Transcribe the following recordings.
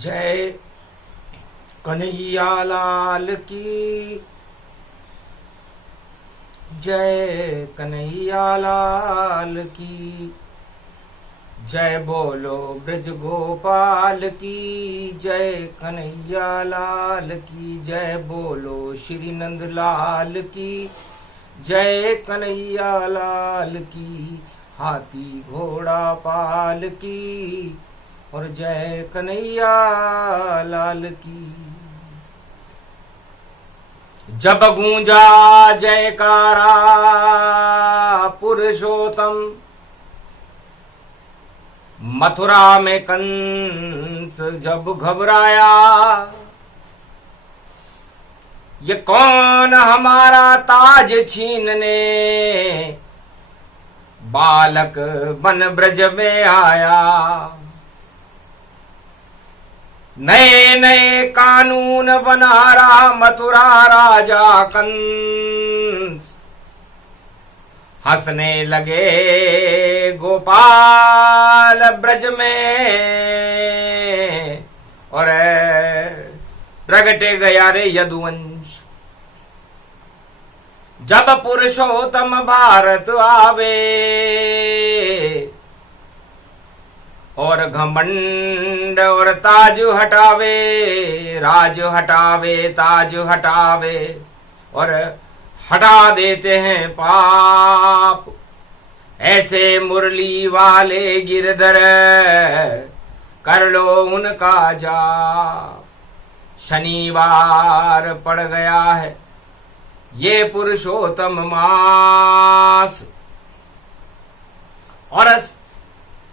जय कन्हैया लाल की, जय कन्हैया लाल की, जय बोलो ब्रज गोपाल की, जय कन्हैया लाल की, जय बोलो श्री नंद लाल की, जय कन्हैया लाल की, हाथी घोड़ा पाल की, और जय कन्हैया लाल की। जब गूंजा जयकारा पुरुषोत्तम, मथुरा में कंस जब घबराया, ये कौन हमारा ताज छीनने बालक बन ब्रज में आया। नए नए कानून बना रहा मथुरा राजा कंस, हंसने लगे गोपाल ब्रज में, और प्रगटे गया रे यदुवंश। जब पुरुषोत्तम भारत आवे, और घमंड और ताज हटावे, राज हटावे ताज हटावे, और हटा देते हैं पाप। ऐसे मुरली वाले गिरधर कर लो उनका जाप। शनिवार पड़ गया है ये पुरुषोत्तम मास, और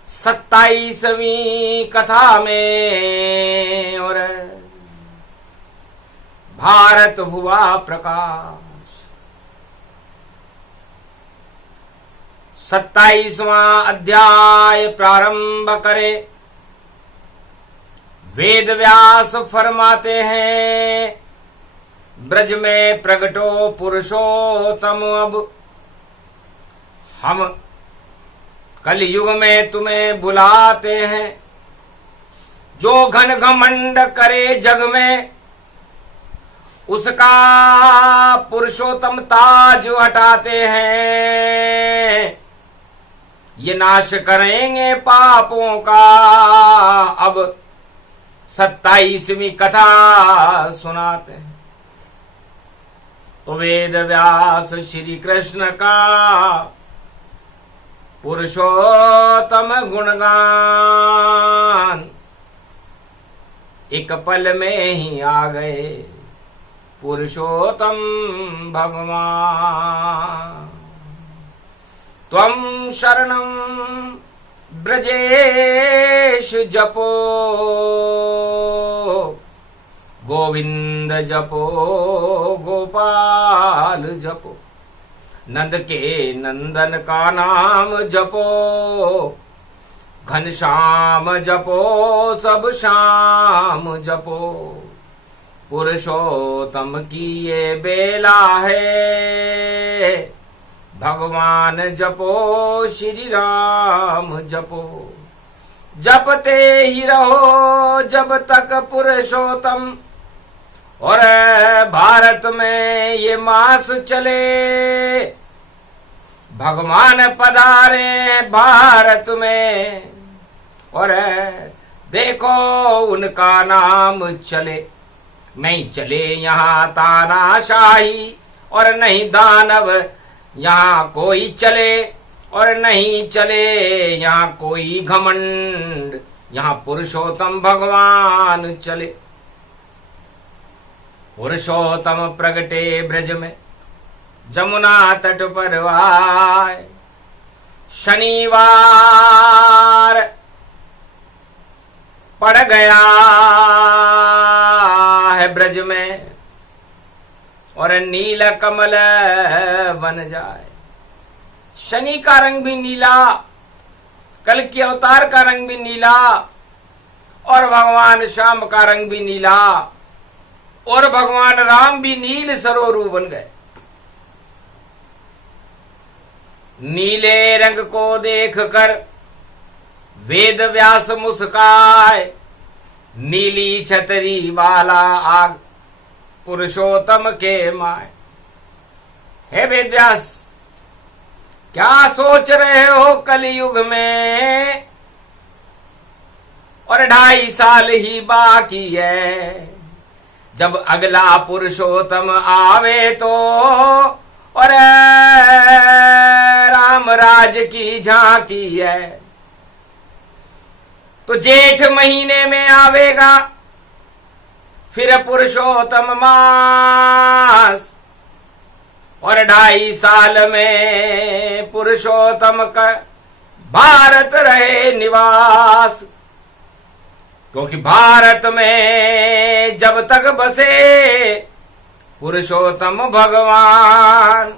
27वीं कथा में और भारत हुआ प्रकाश। 27वां अध्याय प्रारंभ करे। वेद व्यास फरमाते हैं, ब्रज में प्रगटो पुरुषोत्तम, अब हम कलयुग में तुम्हें बुलाते हैं। जो घन घमंड करे जग में, उसका पुरुषोत्तम ताज हटाते हैं। ये नाश करेंगे पापों का। अब 27वीं कथा सुनाते हैं। तो वेद व्यास श्री कृष्ण का पुरुषोत्तम गुणगान एक पल में ही आ गए पुरुषोत्तम भगवान। त्वं शरणं ब्रजेश जपो, गोविंद जपो गोपाल जपो, नंद के नंदन का नाम जपो, घनश्याम जपो सब शाम जपो। पुरुषोत्तम की ये बेला है, भगवान जपो श्री राम जपो। जपते ही रहो जब तक पुरुषोत्तम, और भारत में ये मास चले। भगवान पधारे भारत में, और देखो उनका नाम चले। नहीं चले यहाँ तानाशाही, और नहीं दानव यहाँ कोई चले, और नहीं चले यहाँ कोई घमंड, यहाँ पुरुषोत्तम भगवान चले। पुरुषोत्तम प्रगटे ब्रज में, जमुना तट पर आए। शनिवार पड़ गया है ब्रज में, और नील कमल बन जाए। शनि का रंग भी नीला, कल के अवतार का रंग भी नीला, और भगवान श्याम का रंग भी नीला, और भगवान राम भी नील सरोरू बन गए। नीले रंग को देखकर वेद व्यास मुस्काए। नीली छतरी वाला आग पुरुषोत्तम के माए। हे वेद व्यास, क्या सोच रहे हो कलयुग में, और 2.5 साल ही बाकी है, जब अगला पुरुषोत्तम आवे तो, और राम राज की झांकी है। तो जेठ महीने में आवेगा फिर पुरुषोत्तम मास, और 2.5 साल में पुरुषोत्तम का भारत रहे निवास। क्योंकि भारत में जब तक बसे पुरुषोत्तम भगवान,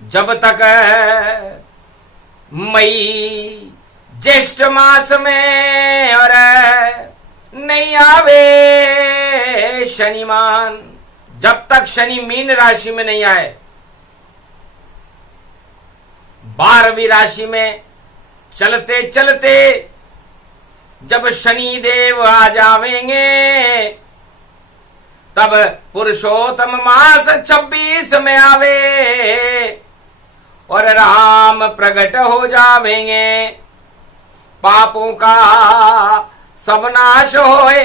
जब तक मई ज्येष्ठ मास में और नहीं आवे शनिमान, जब तक शनि मीन राशि में नहीं आए, 12वीं राशि में चलते चलते जब शनि देव आ जावेंगे, तब पुरुषोत्तम मास 26 में आवे और राम प्रकट हो जावेंगे। पापों का सब नाश होए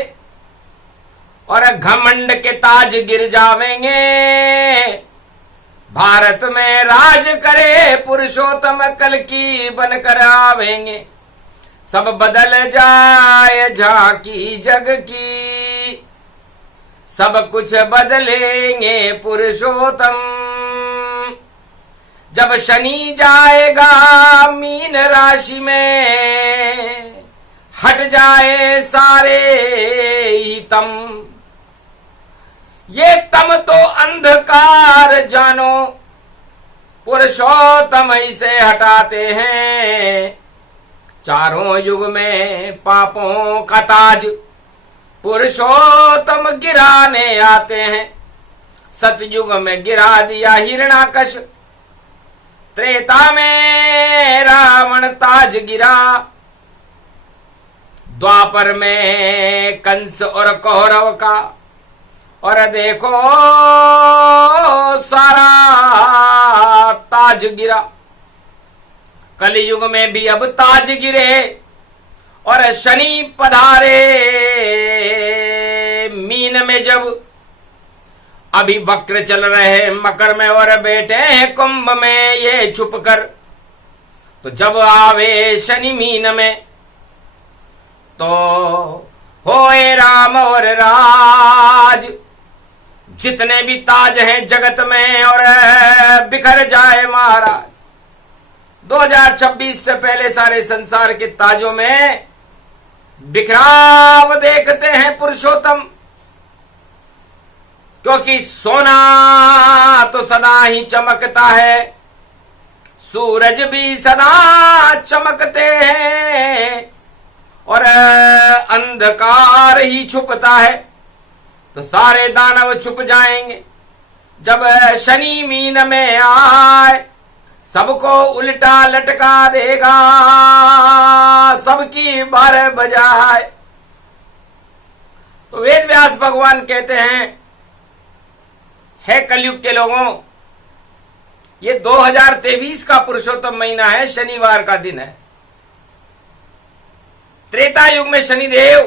और घमंड के ताज गिर जावेंगे। भारत में राज करे पुरुषोत्तम कल्कि बनकर आवेंगे। सब बदल जाए झांकी जग की, सब कुछ बदलेंगे पुरुषोत्तम। जब शनि जाएगा मीन राशि में, हट जाए सारे ही तम। ये तम तो अंधकार जानो, पुरुषोत्तम इसे हटाते हैं। चारों युग में पापों का ताज पुरुषोत्तम गिराने आते हैं। सतयुग में गिरा दिया हिरण्याकश, त्रेता में रावण ताज गिरा, द्वापर में कंस और कौरव का, और देखो सारा ताज गिरा। कलयुग में भी अब ताज गिरे और शनि पधारे मीन में। जब अभी वक्र चल रहे मकर में और बैठे हैं कुंभ में ये छुप कर, तो जब आवे शनि मीन में तो होए राम और राज। जितने भी ताज हैं जगत में और बिखर जाए महाराज। 2026 से पहले सारे संसार के ताजों में बिखराव देखते हैं पुरुषोत्तम। क्योंकि सोना तो सदा ही चमकता है, सूरज भी सदा चमकते हैं, और अंधकार ही छुपता है। तो सारे दानव छुप जाएंगे जब शनि मीन में आए। सबको उल्टा लटका देगा, सबकी बारह बजाए। तो वेद व्यास भगवान कहते हैं, है कलयुग के लोगों, ये 2023 का पुरुषोत्तम महीना है, शनिवार का दिन है। त्रेता युग में शनिदेव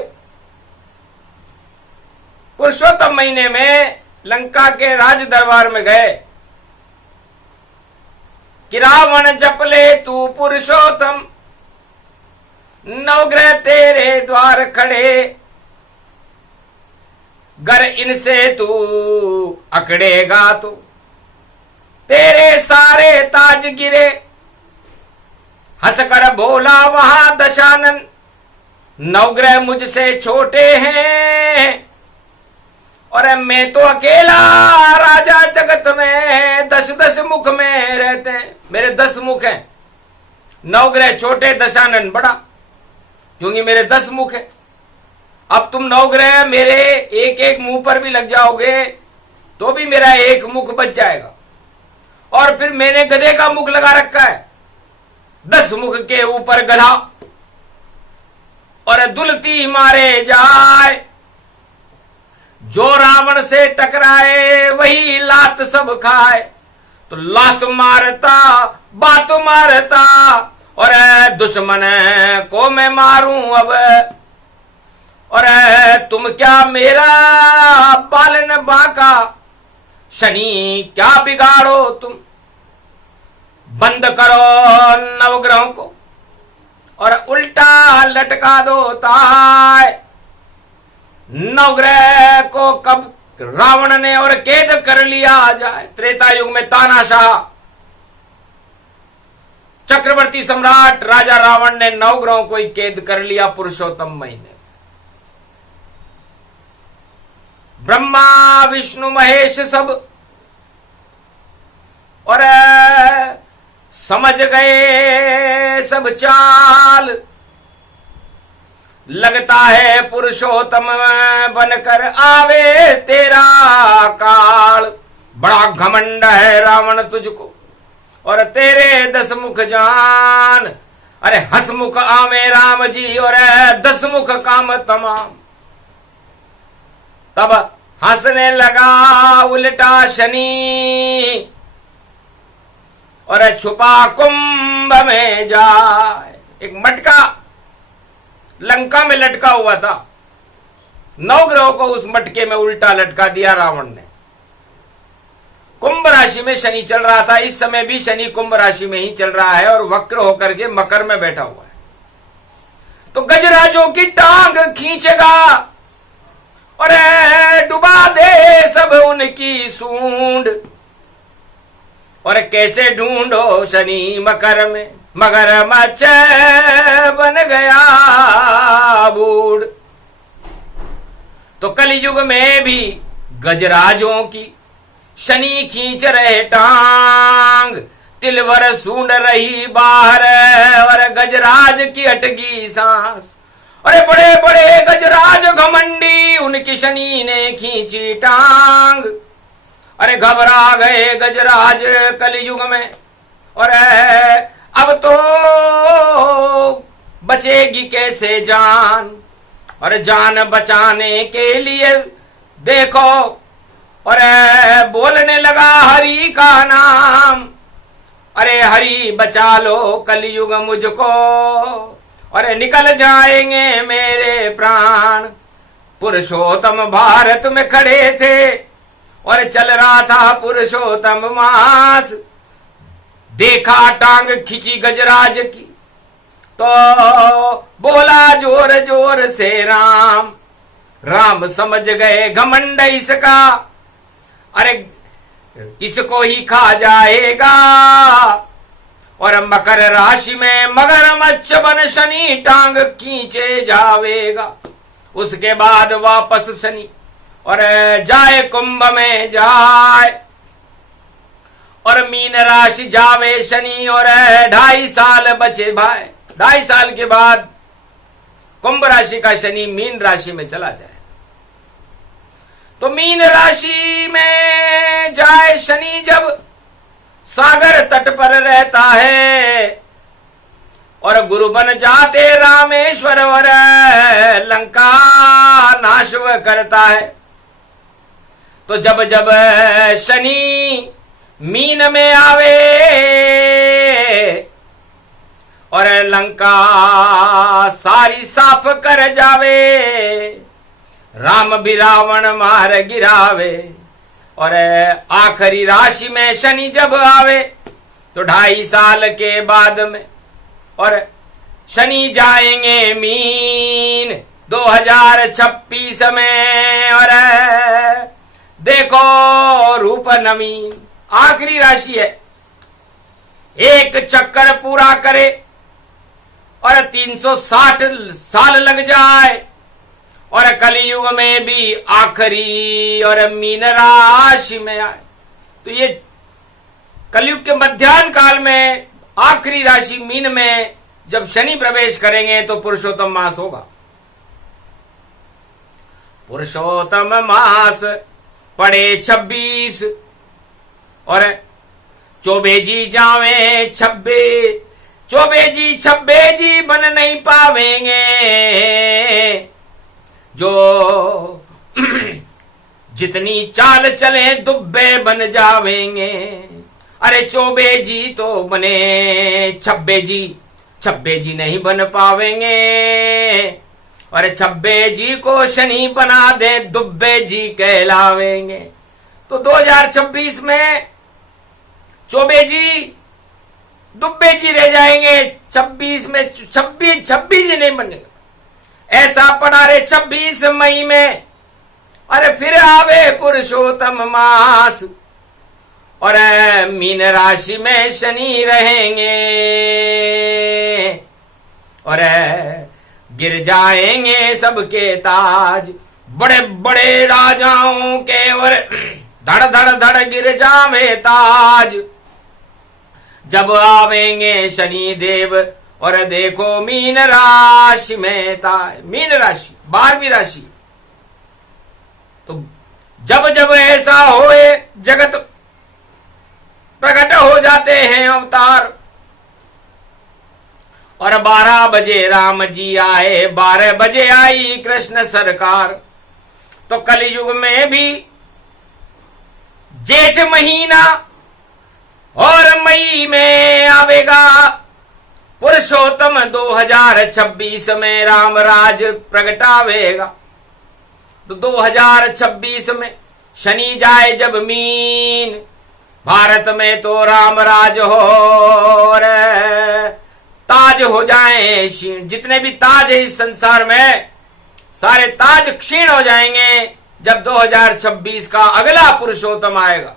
पुरुषोत्तम महीने में लंका के राज दरबार में गए कि रावण जप ले तू पुरुषोत्तम, नवग्रह तेरे द्वार खड़े, गर इनसे तू अकड़ेगा तो तेरे सारे ताज गिरे। हंसकर बोला वहां दशानन, नवग्रह मुझसे छोटे हैं और मैं तो अकेला राजा जगत में 10 मुख में रहते हैं। मेरे 10 मुख हैं। नवग्रह छोटे, दशानन बड़ा, क्योंकि मेरे 10 मुख है। अब तुम नवग्रह मेरे एक एक मुंह पर भी लग जाओगे तो भी मेरा एक मुख बच जाएगा। और फिर मैंने गधे का मुख लगा रखा है, 10 मुख के ऊपर गधा। और दुलती मारे जाए। जो रावण से टकराए वही लात सब खाए। तो लात मारता बात मारता और दुश्मन को मैं मारूं अब। और तुम क्या मेरा पालन बाका, शनि क्या बिगाड़ो तुम। बंद करो नवग्रहों को और उल्टा लटका दो ताय। नवग्रह को कब रावण ने और कैद कर लिया जाए। त्रेता युग में तानाशाह चक्रवर्ती सम्राट राजा रावण ने नवग्रहों को ही कैद कर लिया पुरुषोत्तम महीने। ब्रह्मा विष्णु महेश सब और समझ गए सब चाल। लगता है पुरुषोत्तम बनकर आवे तेरा काल। बड़ा घमंड है रावण तुझको और तेरे 10 मुख जान। अरे हंसमुख आवे राम जी और 10 मुख काम तमाम। तब हंसने लगा उल्टा शनि और छुपा कुंभ में जाए। एक मटका लंका में लटका हुआ था, नवग्रहों को उस मटके में उल्टा लटका दिया रावण ने। कुंभ राशि में शनि चल रहा था। इस समय भी शनि कुंभ राशि में ही चल रहा है और वक्र होकर के मकर में बैठा हुआ है। तो गजराजों की टांग खींचेगा और डुबा दे सब उनकी सूंड। और कैसे ढूंढो शनि मकर में, मगरमच्छ बन गया बूढ़। तो कलयुग में भी गजराजों की शनि खींच रहे टांग। तिलवर सूंड रही बाहर और गजराज की अटकी सांस। अरे बड़े बड़े गजराज घमंडी उनकी शनि ने खींची टांग। अरे घबरा गए गजराज कलयुग में और अब तो बचेगी कैसे जान। और जान बचाने के लिए देखो और बोलने लगा हरि का नाम। अरे हरि बचा लो कलयुग मुझको और निकल जाएंगे मेरे प्राण। पुरुषोत्तम भारत में खड़े थे और चल रहा था पुरुषोत्तम मास। देखा टांग खिंची गजराज की तो बोला जोर जोर से राम। राम समझ गए घमंड इसका, अरे इसको ही खा जाएगा। और मकर राशि में मगरमच्छ बन शनि टांग खींचे जावेगा। उसके बाद वापस शनि और जाए कुंभ में जाए और मीन राशि जावे शनि और 2.5 साल बचे भाई। 2.5 साल के बाद कुंभ राशि का शनि मीन राशि में चला जाए। तो मीन राशि में जाए शनि जब सागर तट पर रहता है और गुरु बन जाते रामेश्वर और लंका नाश करता है। तो जब जब शनि मीन में आवे और लंका सारी साफ कर जावे। राम भी रावण मार गिरावे और आखिरी राशि में शनि जब आवे तो 2.5 साल के बाद में और शनि जाएंगे मीन 2026 में। और देखो रूप नवीन आखिरी राशि है। एक चक्कर पूरा करे और 360 साल लग जाए और कलयुग में भी आखिरी और मीन राशि में आए। तो ये कलयुग के मध्याह्न काल में आखिरी राशि मीन में जब शनि प्रवेश करेंगे तो पुरुषोत्तम मास होगा। पुरुषोत्तम मास पड़े 26 और 24 जावे 26 चौबे जी छब्बे जी बन नहीं पावेंगे, जो जितनी चाल चले दुब्बे बन जावेंगे। अरे चौबे जी तो बने, छब्बे जी नहीं बन पावेंगे। और छब्बे जी को शनि बना दे, दुब्बे जी कहलावेंगे। तो 2026 में चौबे जी दुब्बे जी रह जाएंगे, 26 में छब्बीस जी नहीं बनेगा। ऐसा पड़ा रे 26 मई में। अरे फिर आवे पुरुषोत्तम मास, और मीन राशि में शनि रहेंगे, और गिर जाएंगे सबके ताज, बड़े बड़े राजाओं के, और धड़ धड़ धड़ गिर जावे ताज। जब आवेंगे शनि देव, और देखो मीन राशि में ताज। मीन राशि 12वीं राशि। तो जब जब ऐसा होए जगत प्रकट हो जाते हैं अवतार। और 12 बजे राम जी आए, 12 बजे आई कृष्ण सरकार। तो कलयुग में भी जेठ महीना और मई में आवेगा पुरुषोत्तम। 2026 में राम राज प्रगटावेगा। तो 2026 में शनि जाए जब मीन, भारत में तो राम राज हो, और ताज हो जाए क्षीण। जितने भी ताज है इस संसार में, सारे ताज क्षीण हो जाएंगे जब 2026 का अगला पुरुषोत्तम आएगा।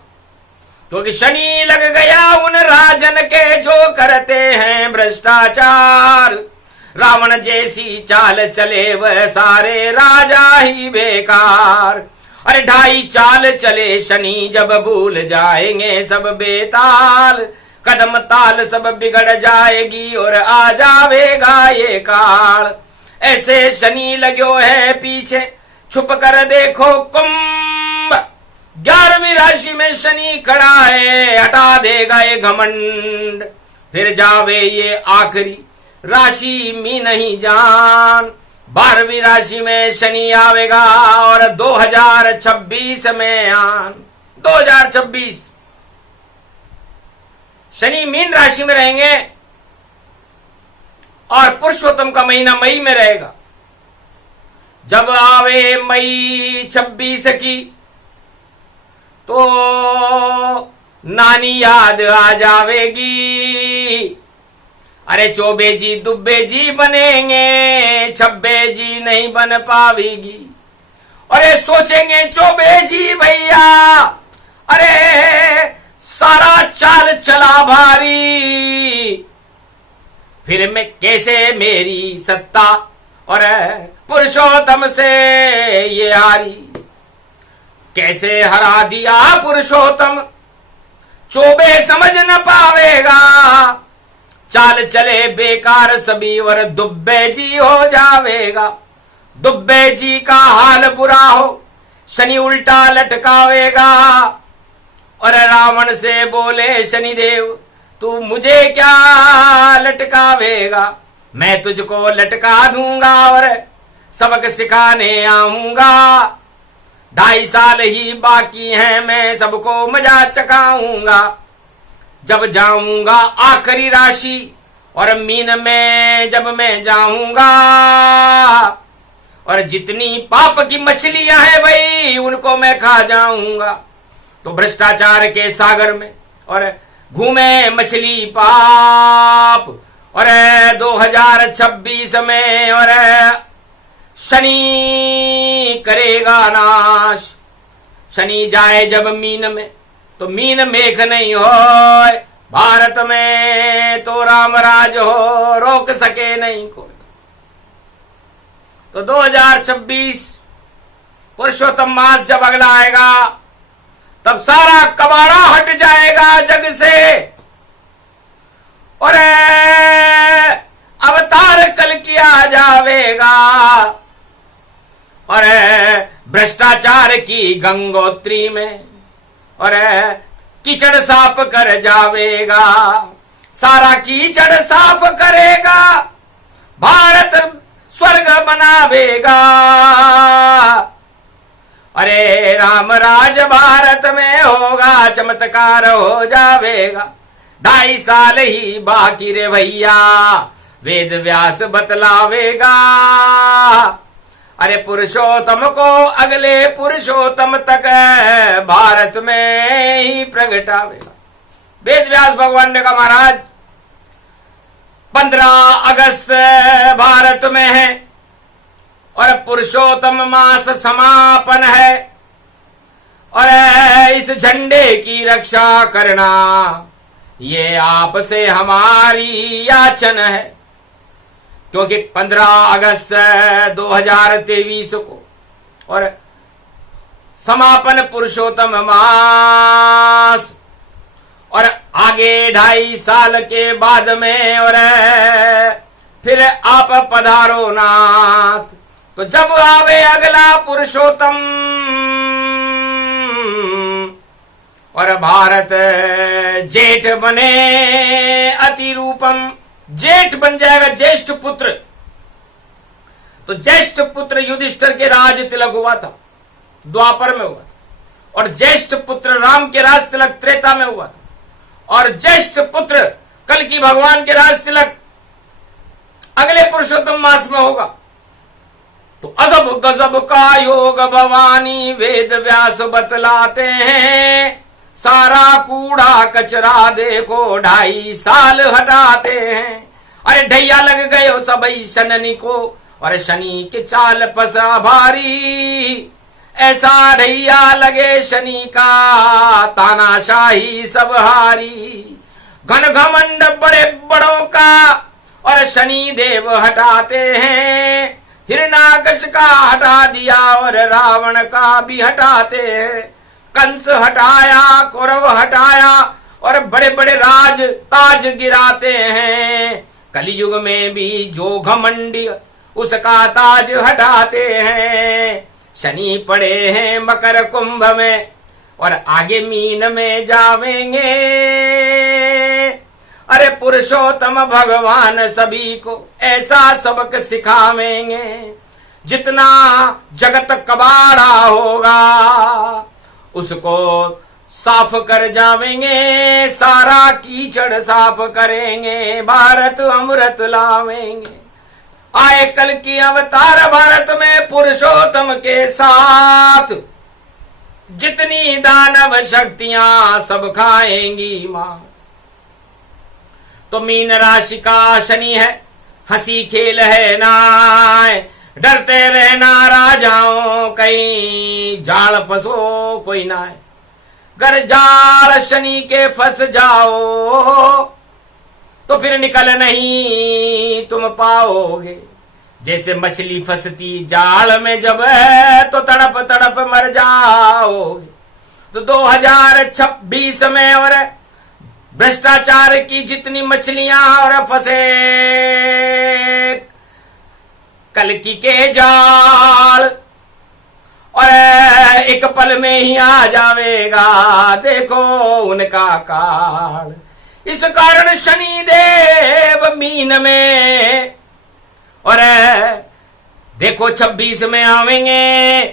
क्योंकि शनि लग गया उन राजन के जो करते हैं भ्रष्टाचार। रावण जैसी चाल चले वह सारे राजा ही बेकार। अरे 2.5 चाल चले शनि जब भूल जाएंगे सब बेताल। कदम ताल सब बिगड़ जाएगी और आ जावेगा ये काल। ऐसे शनि लगो है पीछे, छुप कर देखो कुंभ। 11वीं राशि में शनि खड़ा है, हटा देगा ये घमंड। फिर जावे ये आखिरी राशि मीन नहीं जान। 12वीं राशि में शनि आवेगा और 2026 में आन। 2026 शनि मीन राशि में रहेंगे और पुरुषोत्तम का महीना मई में रहेगा। जब आवे मई 26 की तो नानी याद आ जावेगी। अरे चौबे जी दुब्बे जी बनेंगे, छब्बे जी नहीं बन पावेगी। अरे सोचेंगे चौबे जी भैया, अरे सारा चाल चला भारी, फिर मैं कैसे मेरी सत्ता और पुरुषोत्तम से ये हारी। कैसे हरा दिया पुरुषोत्तम, चौबे समझ न पावेगा। चाल चले बेकार सभी और दुब्बे जी हो जावेगा। दुब्बे जी का हाल बुरा हो, शनि उल्टा लटकावेगा। और रावण से बोले शनिदेव, तू मुझे क्या लटकावेगा, मैं तुझको लटका दूंगा और सबक सिखाने आऊंगा। 2.5 साल ही बाकी हैं, मैं सबको मजा चखाऊंगा। जब जाऊंगा आखिरी राशि और मीन में जब मैं जाऊंगा, और जितनी पाप की मछलियां हैं भाई उनको मैं खा जाऊंगा। तो भ्रष्टाचार के सागर में और घूमे मछली पाप, और 2026 में और शनि करेगा नाश। शनि जाए जब मीन में तो मीन मेघ नहीं हो, भारत में तो राम राज हो, रोक सके नहीं कोई। तो 2026 पुरुषोत्तम मास जब अगला आएगा तब सारा कबाड़ा हट जाएगा जग से, और अवतार कल किया जावेगा। और भ्रष्टाचार की गंगोत्री में और कीचड़ साफ कर जावेगा। सारा कीचड़ साफ करेगा, भारत स्वर्ग बनावेगा। अरे राम राज भारत में होगा, चमत्कार हो जावेगा। 2.5 साल ही बाकी रे भैया, वेद व्यास बतलावेगा। अरे पुरुषोत्तम को अगले पुरुषोत्तम तक भारत में ही प्रगटावेगा। वेद व्यास भगवान ने कहा महाराज 15 अगस्त भारत में है और पुरुषोत्तम मास समापन है, और इस झंडे की रक्षा करना ये आपसे हमारी याचना है। क्योंकि 15 अगस्त 2023 को और समापन पुरुषोत्तम मास, और आगे 2.5 साल के बाद में और फिर आप पधारो नाथ। तो जब आवे अगला पुरुषोत्तम और भारत जेठ बने अति रूपम, जेठ बन जाएगा, ज्येष्ठ पुत्र। तो ज्येष्ठ पुत्र युधिष्ठिर के राज तिलक हुआ था, द्वापर में हुआ था, और ज्येष्ठ पुत्र राम के राज तिलक त्रेता में हुआ था, और ज्येष्ठ पुत्र कल की भगवान के राज तिलक अगले पुरुषोत्तम मास में होगा। तो अजब गजब का योग भवानी वेद व्यास बतलाते हैं। सारा कूड़ा कचरा देखो 2.5 साल हटाते हैं। अरे ढैया लग गए हो सबई शननी को, और शनि के चाल पसा भारी। ऐसा ढैया लगे शनि का, तानाशाही सब हारी। घन घमंड बड़े बड़ों का और शनि देव हटाते हैं। हिरण्याकश का हटा दिया और रावण का भी हटाते हैं। कंस हटाया, कौरव हटाया, और बड़े बड़े राज ताज गिराते हैं। कलयुग में भी जो घमंडी उसका ताज हटाते हैं। शनि पड़े हैं मकर कुंभ में और आगे मीन में जावेंगे। अरे पुरुषोत्तम भगवान सभी को ऐसा सबक सिखावेंगे। जितना जगत कबाड़ा होगा उसको साफ कर जावेंगे। सारा कीचड़ साफ करेंगे, भारत अमृत लावेंगे। आए कल की अवतार भारत में पुरुषोत्तम के साथ। जितनी दानव शक्तियां सब खाएंगी मां। तो मीन राशि का शनि है, हंसी खेल है नाय। डरते रहना राजाओं, कहीं जाल फंसो कोई ना है। गर जाल शनि के फंस जाओ तो फिर निकल नहीं तुम पाओगे। जैसे मछली फंसती जाल में जब है तो तड़प तड़प मर जाओगे। तो 2026 में और भ्रष्टाचार की जितनी मछलियां और फंसे कल्कि के जाल, और एक पल में ही आ जावेगा देखो उनका काल। इस कारण शनि देव मीन में और देखो 26 में आवेंगे।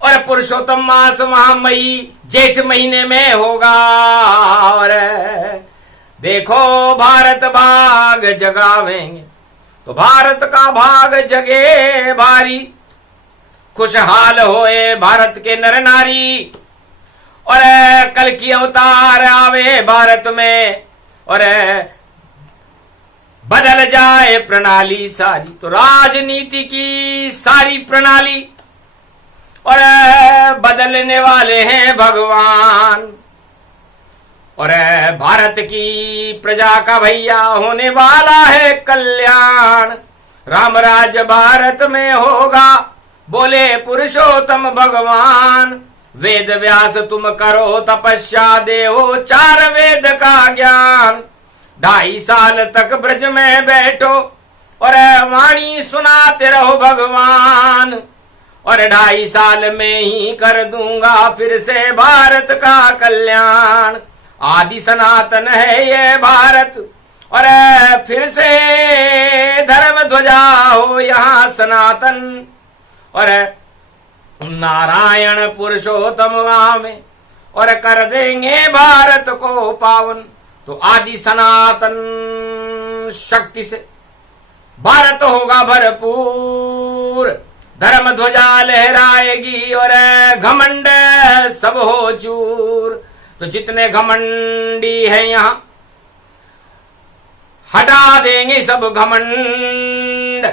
और पुरुषोत्तम मास वहां मई जेठ महीने में होगा। और देखो भारत भाग जगावेंगे। तो भारत का भाग जगे भारी, खुशहाल होए भारत के नर नारी। और कल की अवतार आवे भारत में और बदल जाए प्रणाली सारी। तो राजनीति की सारी प्रणाली और बदलने वाले हैं भगवान। और भारत की प्रजा का भैया होने वाला है कल्याण। राम राज भारत में होगा, बोले पुरुषोत्तम भगवान। वेद व्यास तुम करो तपस्या, देहो 4 वेद का ज्ञान। 2.5 साल तक ब्रज में बैठो और वाणी सुनाते रहो भगवान। और 2.5 साल में ही कर दूंगा फिर से भारत का कल्याण। आदि सनातन है ये भारत, और फिर से धर्म ध्वजा हो यहाँ सनातन, और नारायण पुरुषोत्तम में और कर देंगे भारत को पावन। तो आदि सनातन शक्ति से भारत होगा भरपूर, धर्म ध्वजा लहराएगी और घमंड सब हो चूर। तो जितने घमंडी हैं यहाँ हटा देंगे सब घमंड,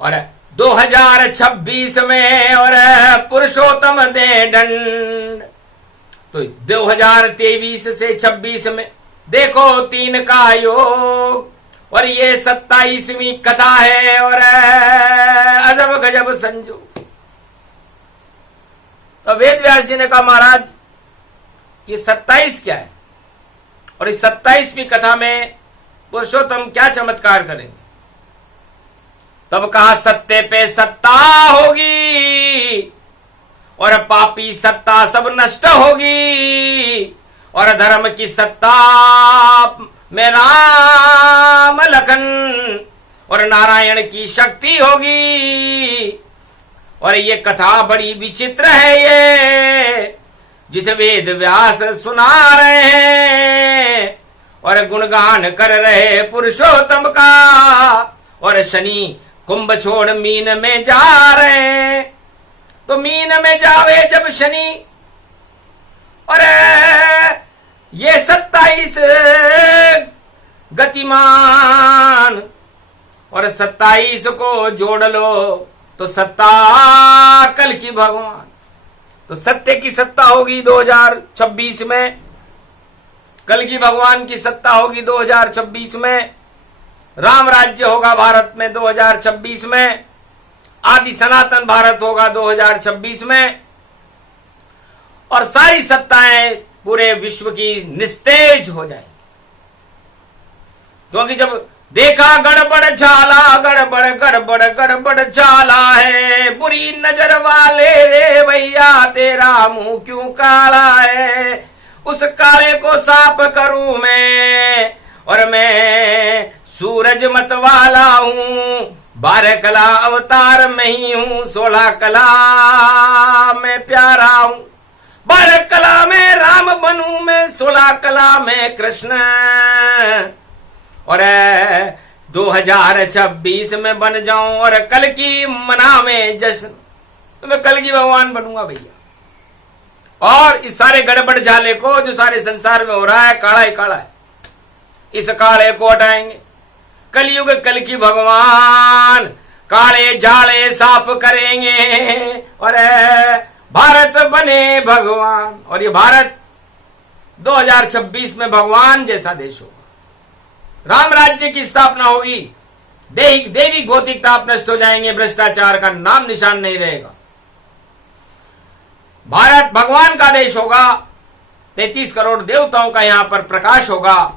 और 2026 में और पुरुषोत्तम दे दंड। तो 2023 से 26 में देखो 3 का योग, और ये 27वीं कथा है और अजब गजब संजोग। तो वेद व्यास जी ने कहा महाराज ये 27 क्या है, और इस 27वीं कथा में पुरुषोत्तम क्या चमत्कार करेंगे। तब कहा सत्य पे सत्ता होगी, और पापी सत्ता सब नष्ट होगी, और धर्म की सत्ता में राम लखन और नारायण की शक्ति होगी। और ये कथा बड़ी विचित्र है ये, जिसे वेद व्यास सुना रहे हैं और गुणगान कर रहे पुरुषोत्तम का, और शनि कुंभ छोड़ मीन में जा रहे हैं। तो मीन में जावे जब शनि, और ये 27 गतिमान, और 27 को जोड़ लो तो सत्ता कल की भगवान। तो सत्य की सत्ता होगी 2026 में, कल की भगवान की सत्ता होगी 2026 में, राम राज्य होगा भारत में 2026 में, आदि सनातन भारत होगा 2026 में, और सारी सत्ताएं पूरे विश्व की निस्तेज हो जाएंगी। क्योंकि जब देखा गड़बड़ झाला, गड़बड़ गड़बड़ गड़बड़ झाला है, बुरी नजर वाले रे भैया तेरा मुंह क्यों काला है, उस काले को साफ करूं मैं, और मैं सूरज मत वाला हूं, 12 कला अवतार में ही हूं, 16 कला में प्यारा हूं, 12 कला में राम बनूं मैं, 16 कला में कृष्ण, और 2026 में बन जाऊं और कल की मनावे जश्न। तो मैं कल की भगवान बनूंगा भैया। और इस सारे गड़बड़ झाले को जो सारे संसार में हो रहा है, काला ही काला है, इस काले को हटाएंगे। कलयुग कल की भगवान काले जाले साफ करेंगे, और भारत बने भगवान। और ये भारत 2026 में भगवान जैसा देश होगा, राम राज्य की स्थापना होगी, देवी भौतिकता आप नष्ट हो जाएंगे, भ्रष्टाचार का नाम निशान नहीं रहेगा, भारत भगवान का देश होगा, 33 करोड़ देवताओं का यहां पर प्रकाश होगा,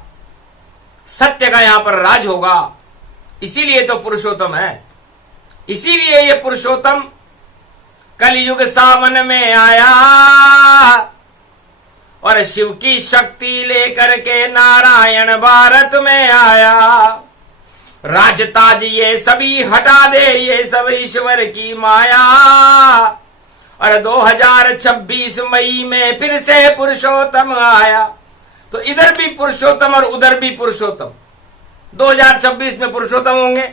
सत्य का यहां पर राज होगा। इसीलिए तो पुरुषोत्तम है, इसीलिए ये पुरुषोत्तम कलयुग सावन में आया, और शिव की शक्ति लेकर के नारायण भारत में आया। राजताज ये सभी हटा दे, ये सब ईश्वर की माया, और 2026 मई में फिर से पुरुषोत्तम आया। तो इधर भी पुरुषोत्तम और उधर भी पुरुषोत्तम, 2026 में पुरुषोत्तम होंगे,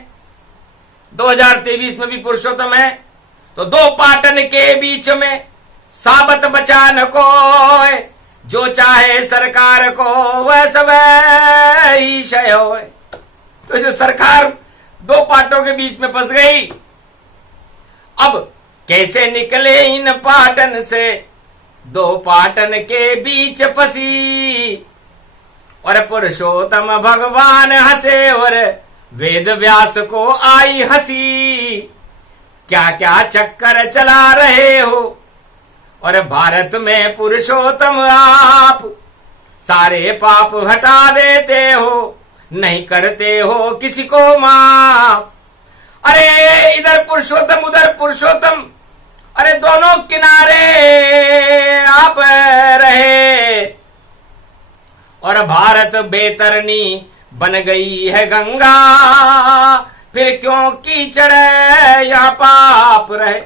2023 में भी पुरुषोत्तम है। तो 2 पाटन के बीच में साबत बचा न कोय, जो चाहे सरकार को वह सब ही शय होए। तो जो सरकार 2 पाटों के बीच में फंस गई, अब कैसे निकले इन पाटन से, 2 पाटन के बीच फंसी, और पुरुषोत्तम भगवान हंसे और वेद व्यास को आई हंसी। क्या क्या चक्कर चला रहे हो, और भारत में पुरुषोत्तम आप सारे पाप हटा देते हो, नहीं करते हो किसी को माफ। अरे इधर पुरुषोत्तम उधर पुरुषोत्तम, अरे दोनों किनारे आप रहे, और भारत बेतरनी बन गई है गंगा, फिर क्यों कीचड़ यहाँ पाप रहे,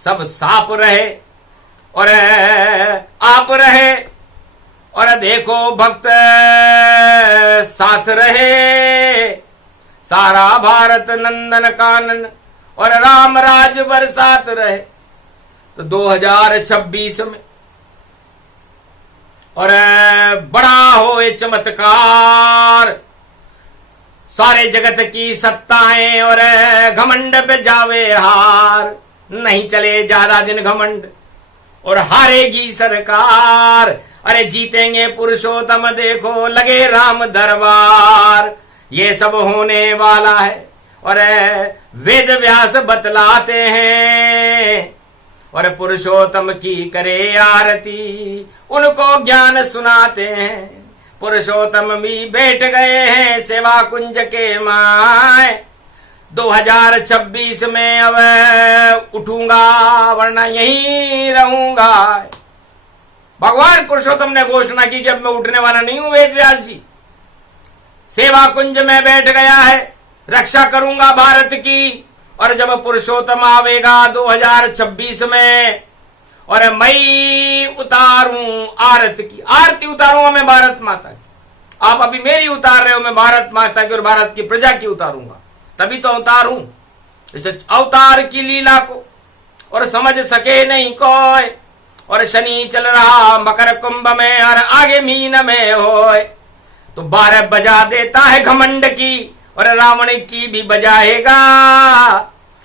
सब साप रहे और आप रहे, और देखो भक्त साथ रहे, सारा भारत नंदन कानन और राम राज बरसात रहे। तो 2026 में और बड़ा होए चमत्कार, सारे जगत की सत्ताएं और घमंड पे जावे हार, नहीं चले ज्यादा दिन घमंड और हारेगी सरकार, अरे जीतेंगे पुरुषोत्तम देखो लगे राम दरबार, ये सब होने वाला है और वेद व्यास बतलाते हैं, और पुरुषोत्तम की करे आरती उनको ज्ञान सुनाते हैं, पुरुषोत्तम भी बैठ गए हैं सेवा कुंज के माए। 2026 में अब उठूंगा वरना यहीं रहूंगा, भगवान पुरुषोत्तम ने घोषणा की कि अब मैं उठने वाला नहीं हूं, वेद व्यास जी सेवा कुंज में बैठ गया है, रक्षा करूंगा भारत की, और जब पुरुषोत्तम आवेगा 2026 में और मैं उतारूं आरती उतारूंगा मैं भारत माता की, आप अभी मेरी उतार रहे हो, मैं भारत माता की और भारत की प्रजा की उतारूंगा, तभी तो अवतार हूं। इस अवतार की लीला को और समझ सके नहीं कोई, और शनि चल रहा मकर कुंभ में और आगे मीन में होए, तो 12 बजा देता है घमंड की और रावण की भी बजाएगा,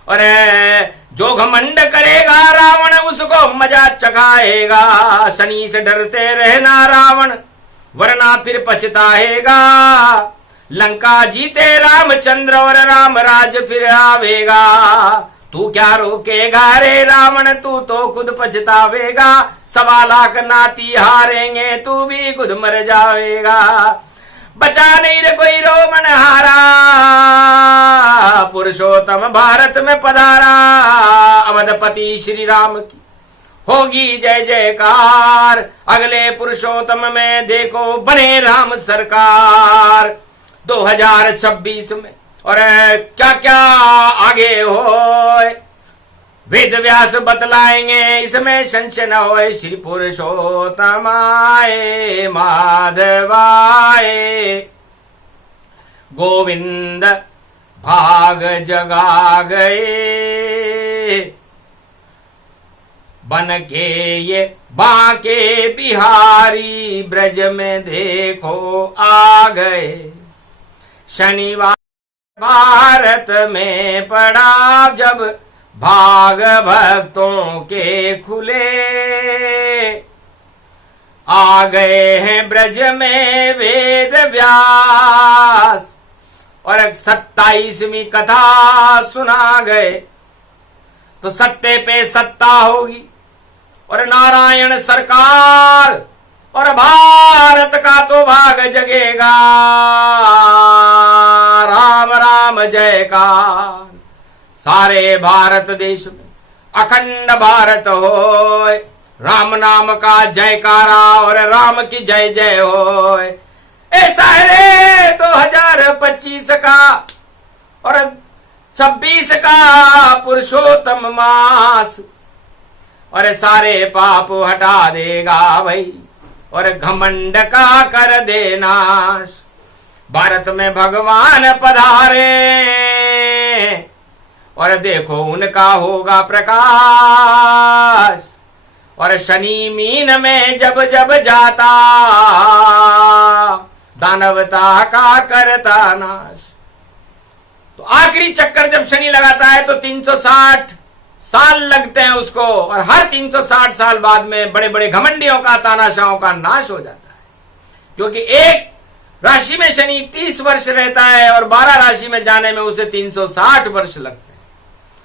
और जो घमंड करेगा रावण उसको मजा चखाएगा, शनि से डरते रहना रावण वरना फिर पछताएगा, लंका जीते रामचंद्र और राम राज फिर आवेगा, तू क्या रोकेगा रे रावण तू तो खुद पछतावेगा, 1.25 लाख नाती हारेंगे तू भी खुद मर जाएगा, बचा नहीं रे कोई रोमन हारा, पुरुषोत्तम भारत में पधारा, अवधपति श्री राम की होगी जय जयकार, अगले पुरुषोत्तम में देखो बने राम सरकार। 2026 में और क्या क्या आगे हो वेद व्यास बतलाएंगे, इसमें संशय न होए, श्री पुरुषोत्तमाय माधवाय गोविंद भाग जगा गए, बन के ये बांके बिहारी ब्रज में देखो आ गए, शनिवार भारत में पड़ा जब भाग भक्तों के खुले, आ गए हैं ब्रज में वेद व्यास और 27वीं कथा सुना गए, तो सत्य पे सत्ता होगी और नारायण सरकार और भारत का तो भाग जगेगा, राम राम जयकार, सारे भारत देश में अखंड भारत होए, राम नाम का जयकारा और राम की जय जय होए। ऐसा है रे 2025 का और 26 का पुरुषोत्तम मास, और सारे पाप हटा देगा भाई और घमंड का कर दे नाश, भारत में भगवान पधारे और देखो उनका होगा प्रकाश, और शनि मीन में जब जब जाता दानवता का करता नाश। तो आखिरी चक्कर जब शनि लगाता है तो 360 साल लगते हैं उसको, और हर 360 साल बाद में बड़े बड़े घमंडियों का तानाशाहों का नाश हो जाता है, क्योंकि एक राशि में शनि 30 वर्ष रहता है और 12 राशि में जाने में उसे 360 वर्ष लगते हैं।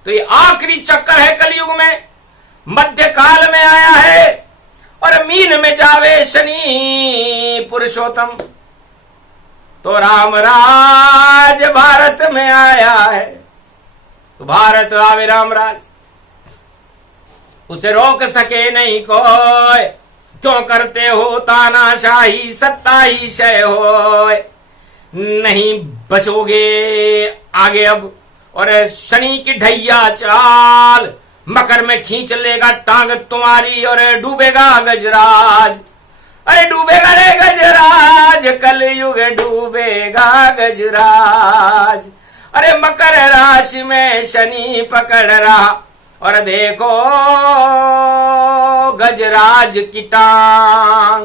तो ये आखिरी चक्कर है कलयुग में, मध्य काल में आया है, और मीन में जावे शनि पुरुषोत्तम, तो राम राज भारत में आया है, तो भारत आवे राम राज, उसे रोक सके नहीं कोई, क्यों करते हो तानाशाही, सत्ता ही शय हो, नहीं बचोगे आगे अब। और शनि की ढैया चाल, मकर में खींच लेगा टांग तुम्हारी, और डूबेगा गजराज। अरे डूबेगा रे गजराज, कलयुग डूबेगा गजराज। अरे मकर राशि में शनि पकड़ रहा, और देखो गजराज की टांग।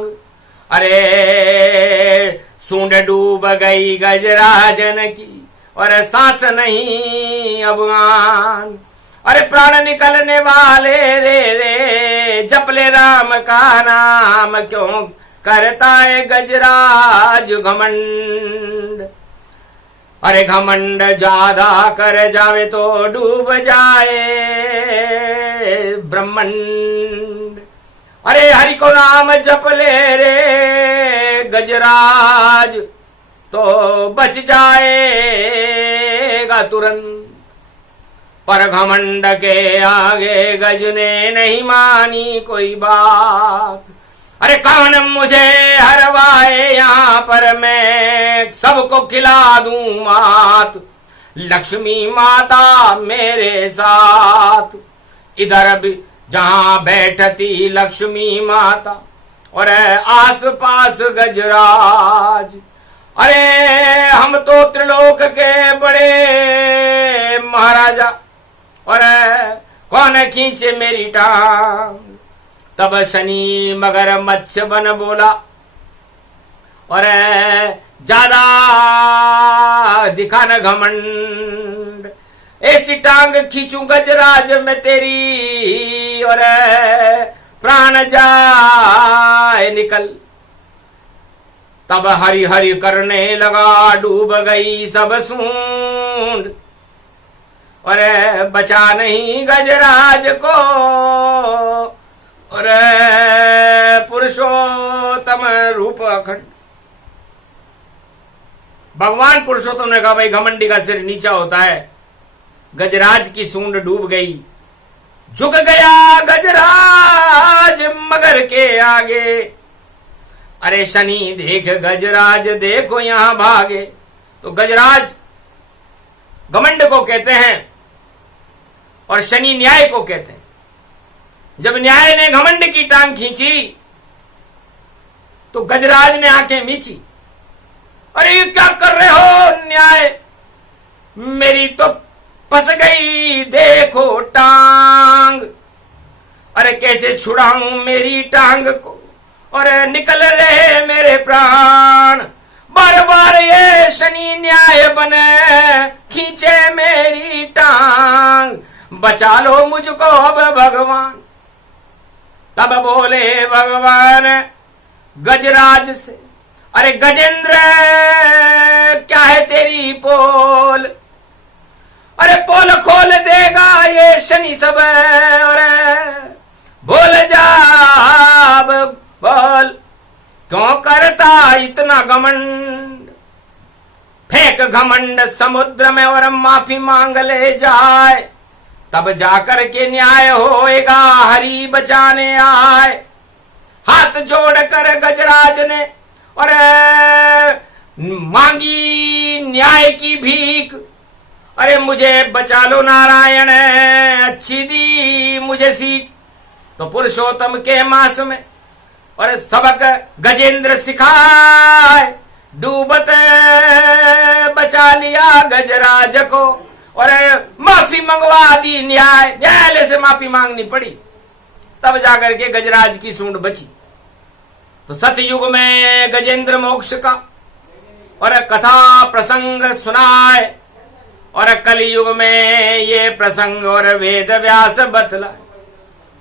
अरे सूंड डूब गई गजराजन की, और सांस नहीं अब आन। अरे प्राण निकलने वाले रे रे, जप ले राम का नाम, क्यों करता है गजराज घमंड। अरे घमंड ज्यादा कर जावे तो डूब जाए ब्रह्मंड। अरे हरि को नाम जप ले रे गजराज, तो बच जाएगा तुरंत। पर घमंड के आगे गज ने नहीं मानी कोई बात। अरे कौन मुझे हरवाए यहाँ पर, मैं सबको खिला दूं मात। लक्ष्मी माता मेरे साथ, इधर भी जहां बैठती लक्ष्मी माता, और आस पास गजराज। अरे हम तो त्रिलोक के बड़े महाराजा, और कौन खींचे मेरी टांग। तब शनि मगर मत्स्य बन बोला, और ज्यादा दिखा न घमंड। ऐसी टांग खींचू गजराज में तेरी, और प्राण जाए निकल। तब हरि हरि करने लगा, डूब गई सब सूंड, और बचा नहीं गजराज को। और पुरुषोत्तम रूप अखंड, भगवान पुरुषोत्तम ने कहा भाई घमंडी का सिर नीचा होता है। गजराज की सूंड डूब गई, झुक गया गजराज मगर के आगे। अरे शनि देख गजराज देखो यहां भागे। तो गजराज घमंड को कहते हैं, और शनि न्याय को कहते हैं। जब न्याय ने घमंड की टांग खींची, तो गजराज ने आंखें मीची। अरे ये क्या कर रहे हो न्याय, मेरी तो फंस गई देखो टांग। अरे कैसे छुड़ाऊं मेरी टांग को, और निकल रहे मेरे प्राण। बार बार ये शनि न्याय बने, खींचे मेरी टांग। बचा लो मुझको अब भगवान। तब बोले भगवान गजराज से, अरे गजेंद्र क्या है तेरी पोल। अरे पोल खोल देगा ये शनि सब, और बोल जा अब बोल, क्यों करता इतना घमंड। फेंक घमंड समुद्र में, और माफी मांग ले जाए। तब जाकर के न्याय होएगा, हरि बचाने आए। हाथ जोड़कर गजराज ने और मांगी न्याय की भीख। अरे मुझे बचा लो नारायण, अच्छी दी मुझे सीख। तो पुरुषोत्तम के मास में और सबक गजेंद्र सिखाए, डूबत बचा लिया गजराज को, और माफी मंगवा दी न्यायालय से माफी मांगनी पड़ी। तब जाकर के गजराज की सूंड बची। तो सतयुग में गजेंद्र मोक्ष का और कथा प्रसंग सुनाए, और कलयुग में ये प्रसंग और वेद व्यास बतलाए।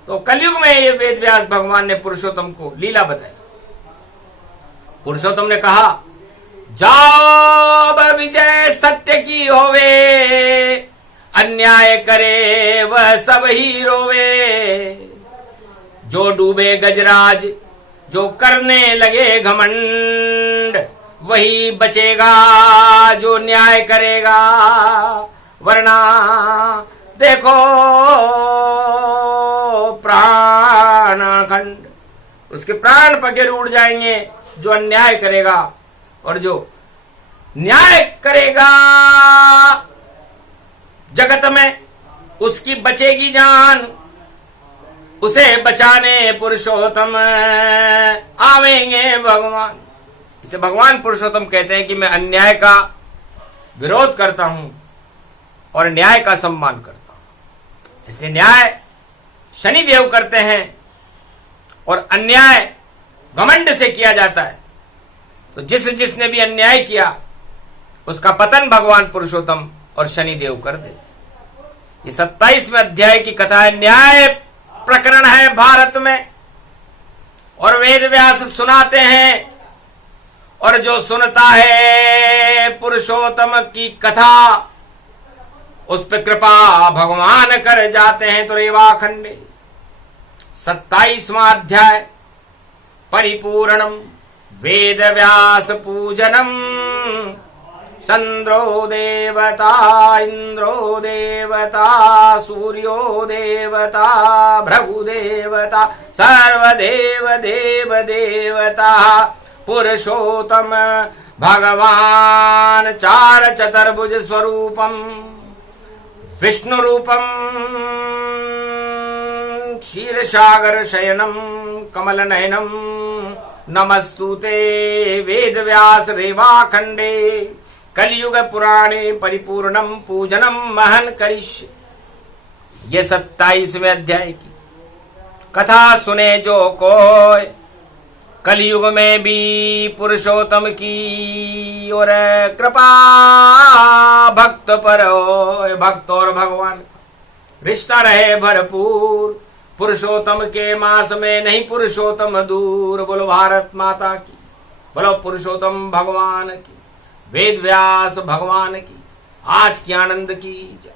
तो कलयुग में ये वेद व्यास भगवान ने पुरुषोत्तम को लीला बताई। पुरुषोत्तम ने कहा, जब विजय सत्य की होवे, अन्याय करे वह सब ही रोवे। जो डूबे गजराज, जो करने लगे घमंड, वही बचेगा जो न्याय करेगा। वरना देखो प्राणखंड। उसके प्राण पखेरु उड़ जाएंगे जो अन्याय करेगा, और जो न्याय करेगा जगत में उसकी बचेगी जान। उसे बचाने पुरुषोत्तम आवेंगे भगवान। इसे भगवान पुरुषोत्तम कहते हैं कि मैं अन्याय का विरोध करता हूं और न्याय का सम्मान करता हूं। इसलिए न्याय शनिदेव करते हैं और अन्याय घमंड से किया जाता है। तो जिसने भी अन्याय किया उसका पतन भगवान पुरुषोत्तम और शनिदेव कर देते। ये 27वें अध्याय की कथा है। न्याय प्रकरण है भारत में, और वेद व्यास सुनाते हैं, और जो सुनता है पुरुषोत्तम की कथा उस पर कृपा भगवान कर जाते हैं। तो रेवाखंडे 27वां अध्याय परिपूर्णम वेद व्यास पूजनम। चंद्रो देवता इंद्रो देवता सूर्यो देवता भृगु देवता सर्वदेव देव देवता पुरुषोत्तम भगवान चार चतुर्भुज स्वरूपम विष्णु रूपम क्षीरसागर शयनम कमल नयनम नमस्तुते वेद व्यास रेवाखंडे कलयुग पुराणे परिपूर्णम पूजनम महन करिष्य। ये 27वें अध्याय की कथा सुने जो कोई कलयुग में भी पुरुषोत्तम की और कृपा भक्त पर हो। भक्त और भगवान का रिश्ता रहे भरपूर। पुरुषोत्तम के मास में नहीं पुरुषोत्तम दूर। बोलो भारत माता की, बोलो पुरुषोत्तम भगवान की, वेद व्यास भगवान की, आज की आनंद की जय।